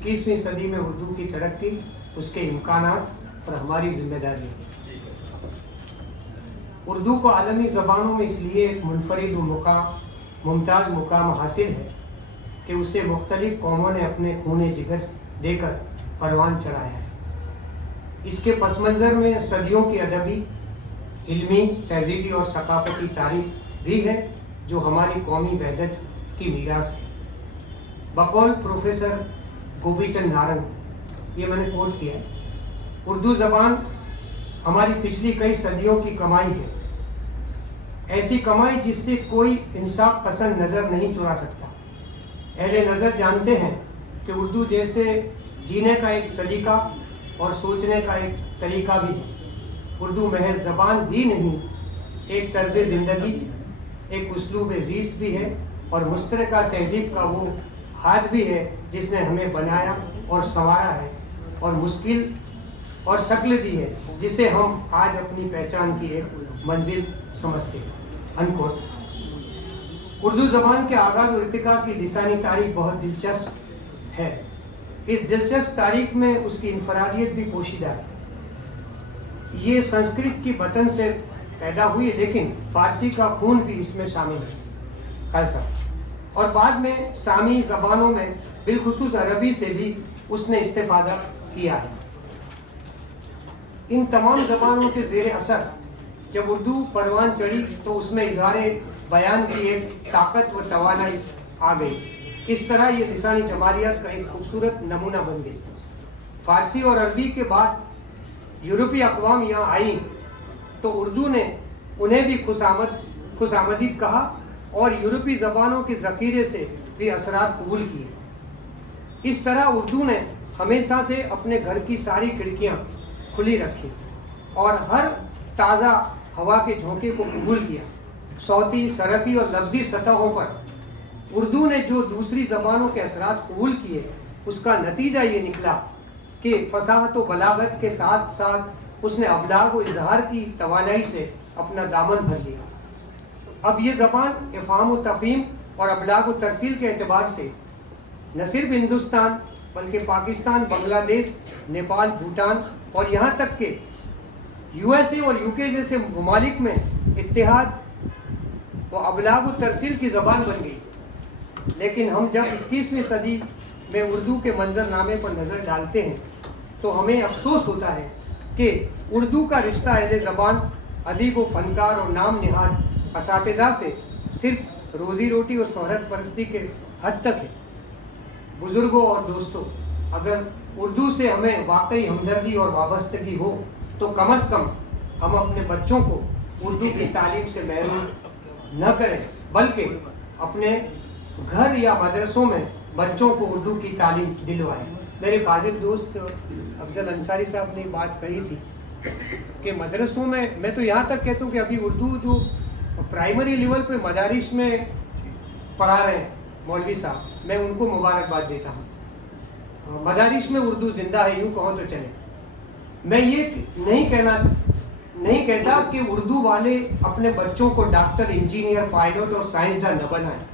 21ویں صدی میں اردو کی ترقی، اس کے امکانات اور ہماری ذمہ داری ہے۔ اردو کو عالمی زبانوں میں اس لیے ایک منفرد و ممتاز مقام حاصل ہے کہ اسے مختلف قوموں نے اپنے خون جگر دے کر پروان چڑھایا ہے۔ اس کے پس منظر میں صدیوں کی ادبی، علمی، تہذیبی اور ثقافتی تاریخ بھی ہے جو ہماری قومی وحدت کی میراث ہے۔ بقول پروفیسر گوپی چند نارنگ، یہ میں نے کوٹ کیا ہے، اردو زبان ہماری پچھلی کئی صدیوں کی کمائی ہے، ایسی کمائی جس سے کوئی انصاف پسند نظر نہیں چرا سکتا۔ اہل نظر جانتے ہیں کہ اردو جیسے جینے کا ایک سلیقہ اور سوچنے کا ایک طریقہ بھی ہے۔ اردو محض زبان بھی نہیں، ایک طرز زندگی، ایک اسلوب زیست بھی ہے اور مشترکہ تہذیب کا وہ ہاتھ بھی ہے جس نے ہمیں بنایا اور سنوارا ہے اور مشکل اور شکل دی ہے جسے ہم آج اپنی پہچان کی ایک منزل سمجھتے ہیں۔ اردو زبان کے آغاز و ارتقاء کی لسانی تاریخ بہت دلچسپ ہے۔ اس دلچسپ تاریخ میں اس کی انفرادیت بھی پوشیدہ ہے۔ یہ سنسکرت کی بطن سے پیدا ہوئی، لیکن فارسی کا خون بھی اس میں شامل ہے خاصا، اور بعد میں سامی زبانوں میں بالخصوص عربی سے بھی اس نے استفادہ کیا ہے۔ ان تمام زبانوں کے زیر اثر جب اردو پروان چڑھی تو اس میں اظہار بیان کی ایک طاقت و توانائی آ گئی۔ اس طرح یہ لسانی جمالیات کا ایک خوبصورت نمونہ بن گئی۔ فارسی اور عربی کے بعد یورپی اقوام یہاں آئیں تو اردو نے انہیں بھی خوش آمدید کہا اور یورپی زبانوں کے ذخیرے سے بھی اثرات قبول کیے۔ اس طرح اردو نے ہمیشہ سے اپنے گھر کی ساری کھڑکیاں کھلی رکھی اور ہر تازہ ہوا کے جھونکے کو قبول کیا۔ صوتی، صرفی اور لفظی سطحوں پر اردو نے جو دوسری زبانوں کے اثرات قبول کیے، اس کا نتیجہ یہ نکلا کہ فصاحت و بلاغت کے ساتھ ساتھ اس نے ابلاغ و اظہار کی توانائی سے اپنا دامن بھر لیا۔ اب یہ زبان افہام و تفہیم اور ابلاغ و ترسیل کے اعتبار سے نہ صرف ہندوستان بلکہ پاکستان، بنگلہ دیش، نیپال، بھوٹان اور یہاں تک کہ USA اور UK جیسے ممالک میں اتحاد و ابلاغ و ترسیل کی زبان بن گئی۔ لیکن ہم جب 21ویں صدی میں اردو کے منظر نامے پر نظر ڈالتے ہیں تو ہمیں افسوس ہوتا ہے کہ اردو کا رشتہ اہل زبان، ادیب و فنکار اور نام نہاد اساتذہ سے صرف روزی روٹی اور شہرت پرستی کے حد تک ہے۔ بزرگوں اور دوستوں، اگر اردو سے ہمیں واقعی ہمدردی اور وابستگی ہو تو کم از کم ہم اپنے بچوں کو اردو کی تعلیم سے محروم نہ کریں، بلکہ اپنے گھر یا مدرسوں میں بچوں کو اردو کی تعلیم دلوائیں۔ میرے فاضل دوست افضل انصاری صاحب نے بات کہی تھی کہ مدرسوں میں تو یہاں تک کہتا ہوں کہ ابھی اردو جو پرائمری لیول پہ مدارس میں پڑھا رہے ہیں مولوی صاحب، میں ان کو مبارکباد دیتا ہوں۔ مدارس میں اردو زندہ ہے، یوں کہوں تو چلے۔ میں یہ نہیں کہتا کہ اردو والے اپنے بچوں کو ڈاکٹر، انجینئر، پائلٹ اور سائنسداں نہ بنائیں،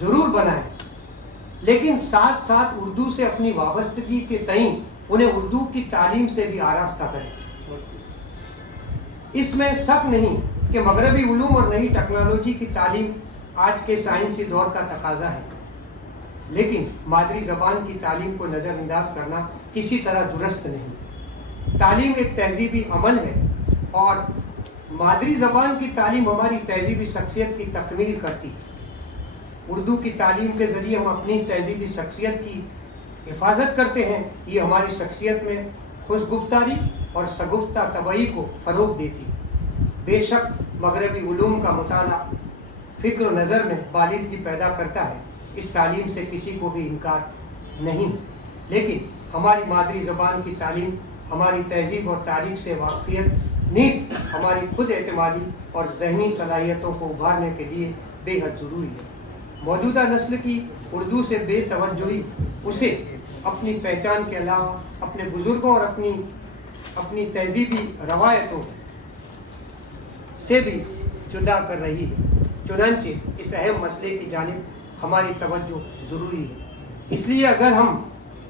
ضرور بنائیں، لیکن ساتھ ساتھ اردو سے اپنی وابستگی کے تئیں انہیں اردو کی تعلیم سے بھی آراستہ کریں۔ اس میں شک نہیں کہ مغربی علوم اور نئی ٹیکنالوجی کی تعلیم آج کے سائنسی دور کا تقاضا ہے، لیکن مادری زبان کی تعلیم کو نظر انداز کرنا کسی طرح درست نہیں۔ تعلیم ایک تہذیبی عمل ہے اور مادری زبان کی تعلیم ہماری تہذیبی شخصیت کی تکمیل کرتی ہے۔ اردو کی تعلیم کے ذریعے ہم اپنی تہذیبی شخصیت کی حفاظت کرتے ہیں۔ یہ ہماری شخصیت میں خوشگفتاری اور شگفتہ طبعی کو فروغ دیتی ہے۔ بے شک مغربی علوم کا مطالعہ فکر و نظر میں بالغی پیدا کرتا ہے، اس تعلیم سے کسی کو بھی انکار نہیں، لیکن ہماری مادری زبان کی تعلیم ہماری تہذیب اور تاریخ سے واقفیت نیز ہماری خود اعتمادی اور ذہنی صلاحیتوں کو ابھارنے کے لیے بے حد ضروری ہے۔ موجودہ نسل کی اردو سے بے توجہی اسے اپنی پہچان کے علاوہ اپنے بزرگوں اور اپنی تہذیبی روایتوں سے بھی جدا کر رہی ہے۔ چنانچہ اس اہم مسئلے کی جانب ہماری توجہ ضروری ہے۔ اس لیے اگر ہم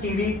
TV,